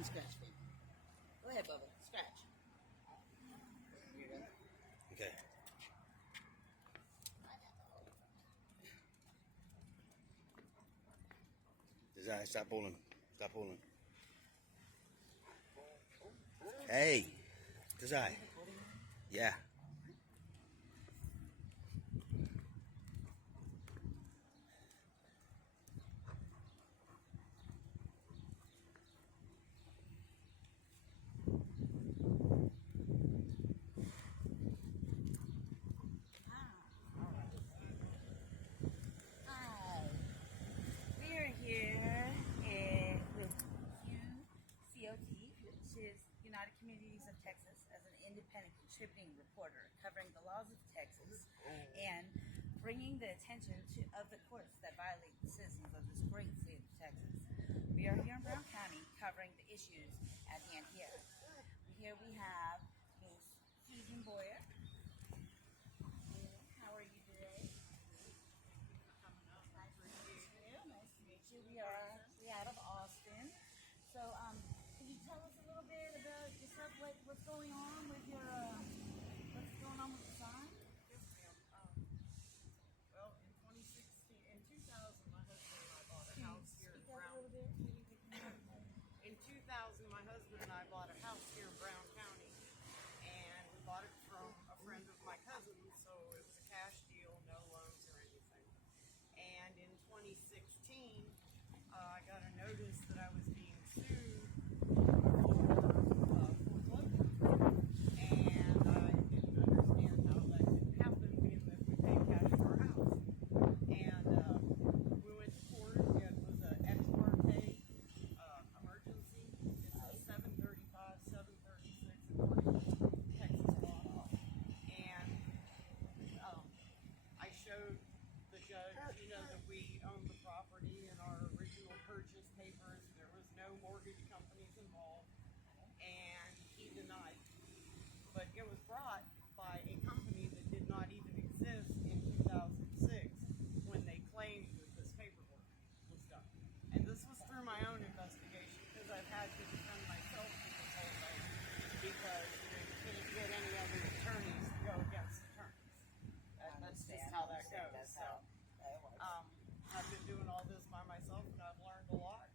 and scratch, baby. Go ahead, Bubba. Scratch. Here you go. Okay. Design, stop pulling. Stop pulling. Hey, Design. Yeah. Hi. We are here with UCOT, which is United Communities of Texas, as an independent contributing reporter covering the laws of Texas and bringing the attention of the courts that violate the citizens of this great state of Texas. We are here in Brown County covering the issues at hand here. Here we have Ms. Susan Boyer. How are you today? Nice to meet you. We are actually out of Austin. So, can you tell us a little bit about yourself? What's going on with your the sign? Yes, ma'am. Well, in 2000, my husband and I bought a house here in Brown. In 2000, my husband and I bought a house here in Brown County, and we bought it from a friend of my cousin. So it was a cash deal, no loans or anything. And in 2016, I got a notice that I was being sued for foreclosure. And I didn't understand how that could happen, being that we paid cash for our house. And we went to court. It was an ex parte emergency. It's a 735, 736 according to Texas law. And I showed the judge, that we owned the property in our original purchase papers. There was no mortgage companies involved, and he denied. But it was brought by a company that did not even exist in 2006 when they claimed that this paperwork was done. And this was through my own investigation, because I've had to defend myself with this whole thing, because you can't get any other attorneys to go against attorneys. That's just how that goes. So, I've been doing all this by myself, and I've learned a lot.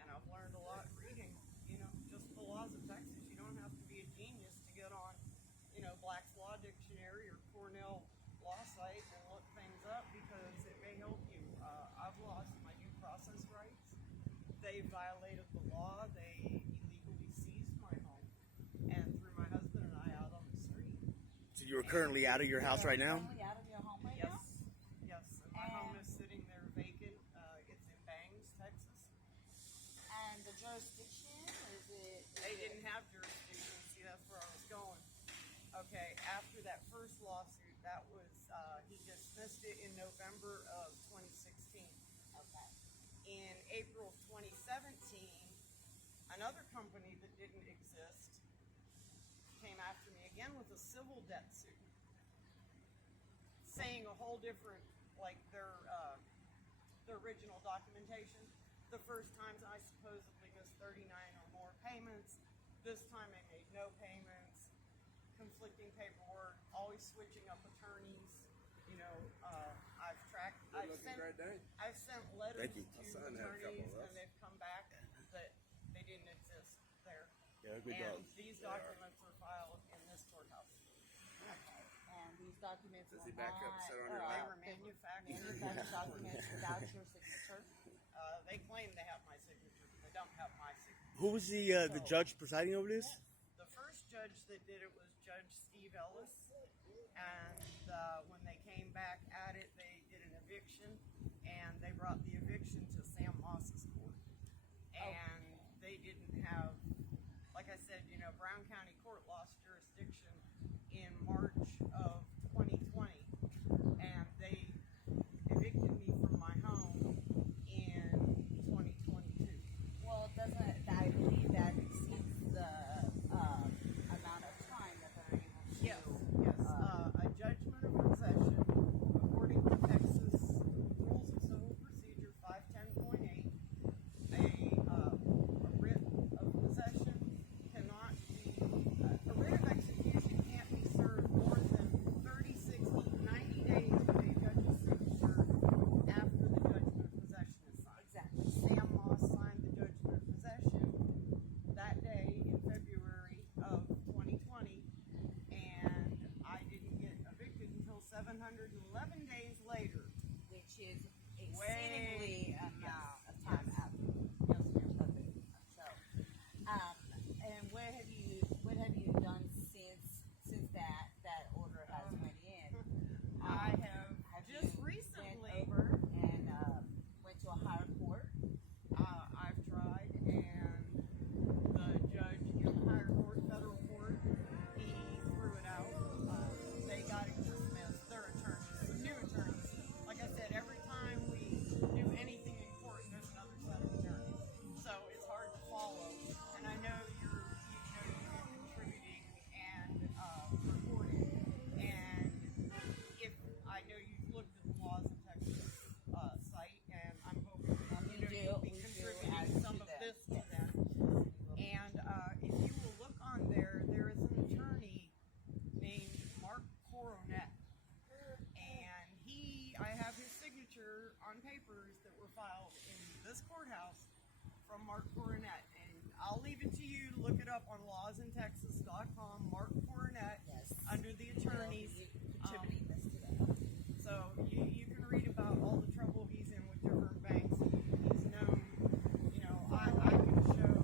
And I've learned a lot reading, just the laws of Texas. You don't have to be a genius to get on, Black's Law Dictionary or Cornell Law Site and look things up, because it may help you. I've lost my due process rights. They violated the law. They illegally seized my home and threw my husband and I out on the street. So you're currently out of your house right now? Currently out of your home right Yes. now? Yes, and my home is sitting there vacant. It's in Bangs, Texas. And the jurisdiction, is it? They didn't have jurisdiction. See, that's where I was going. Okay, after that first lawsuit, that was, he dismissed it in November of 2016. Okay. In April of 2017, another company that didn't exist came after me again with a civil debt suit, saying a whole different, like their original documentation. The first times I supposedly missed 39 or more payments. This time I made no payments. Conflicting paperwork. Always switching up attorneys. I've sent letters to attorneys, and they've come back that they didn't exist there. Yeah, good And dogs. these documents were filed in this courthouse. Okay. And these documents Does were he back up and sit on your not, They lap? were manufactured. manufactured documents without your signature. They claim they have my signature, but they don't have my signature. Who was the judge presiding over this? The first judge that did it was Judge Steve Ellis, and when they came back at it, they did an eviction, and they brought the eviction to Sam Moss's court. And they didn't have, like I said, Brown County Court lost jurisdiction in March of 2020, and they evicted me from my home in 2022. Well, doesn't I believe that exceeds the amount of time that they're able to? Yes. A judgment of possession, according to Texas Rules of Civil Procedure 510.8, a writ of possession lawsintexas.com, Mark Cornett, Yes. under the attorneys. Contributing this to that. So you can read about all the trouble he's in with different banks. He's known, you know, I can show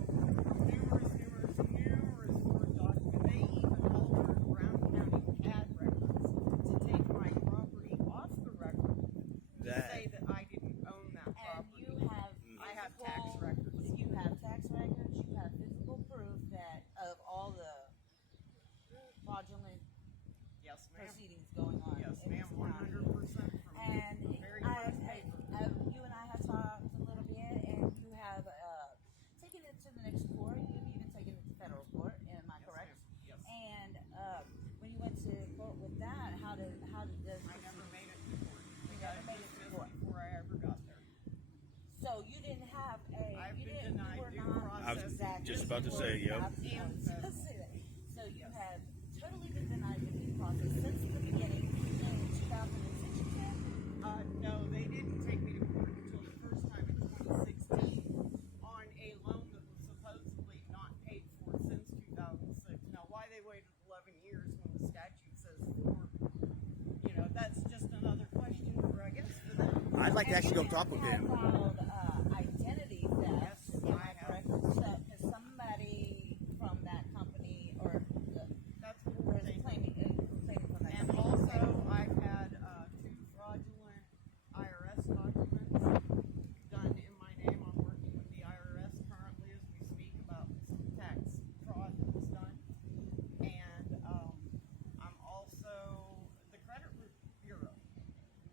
numerous court documents. They even altered Brown County CAD records to take my property off the record to say that I didn't own that And property. you have I have physical- tax records. You have tax records. You have physical proof that of all the fraudulent Yes, ma'am. proceedings going on. Yes, in ma'am. this county. 100% from And the very you first paper. and I have talked a little bit, and you have taken it to the next court. You've even taken it to federal court. Am I Yes, correct? ma'am. Yes. And when you went to court with that, how did this? I never made it to court. You I got never it made it to dismissed court. before I ever got there. So you didn't have I've you been didn't. denied You were due not process. I was exactly. just about to say, yep. I was And going to federal. say that. So you Yes. have totally been denied the due process since the beginning in 2006. You said? No, they didn't take me to court until the first time in 2016 on a loan that was supposedly not paid for since 2006. Now, why they waited 11 years when the statute says 4, you know, that's just another question for, I guess, for them. I'd like to And actually you go talk with have him. filed identity theft. Yes, Am I I have. correct? Because somebody from that company or That's what or we're is thinking. claiming from that And company. also, I've had 2 fraudulent IRS documents done in my name. I'm working with the IRS currently as we speak about some tax fraud that was done. And I'm also the credit bureau.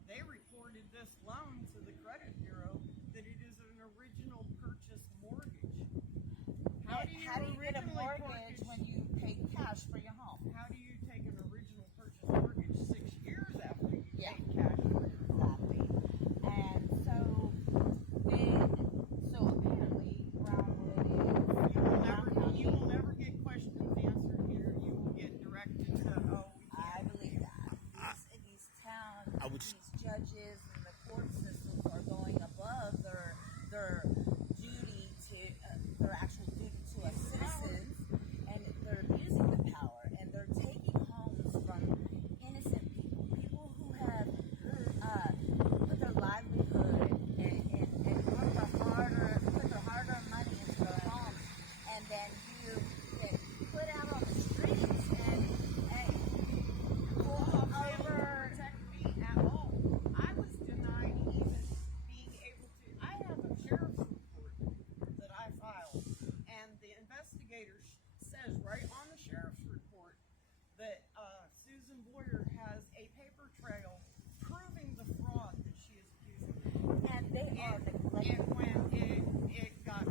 They reported this loan to the credit bureau that it is an original purchase mortgage. How do you get a originally mortgage when you pay cash for your home? How do you take an original purchase mortgage 6 years after you Yeah. paid cash for your home? Exactly. And so apparently Brownwood is You will never get questions answered here. You will get directed to, oh, we I can't believe that. These towns, I would- these judges and the court systems are going above their duty to their actual duty to us citizens, and they're abusing the power, and they're taking homes from innocent people who have put their livelihood and put their hard-earned money into their homes, and then you get put out on the streets and pull They over. don't protect me at all. I was denied even being able to. I have a sheriff's report that I filed, and the investigator says right on the sheriff's report that Susan Boyer has a paper trail proving the fraud that she is accusing me of. And they are And neglecting. when it got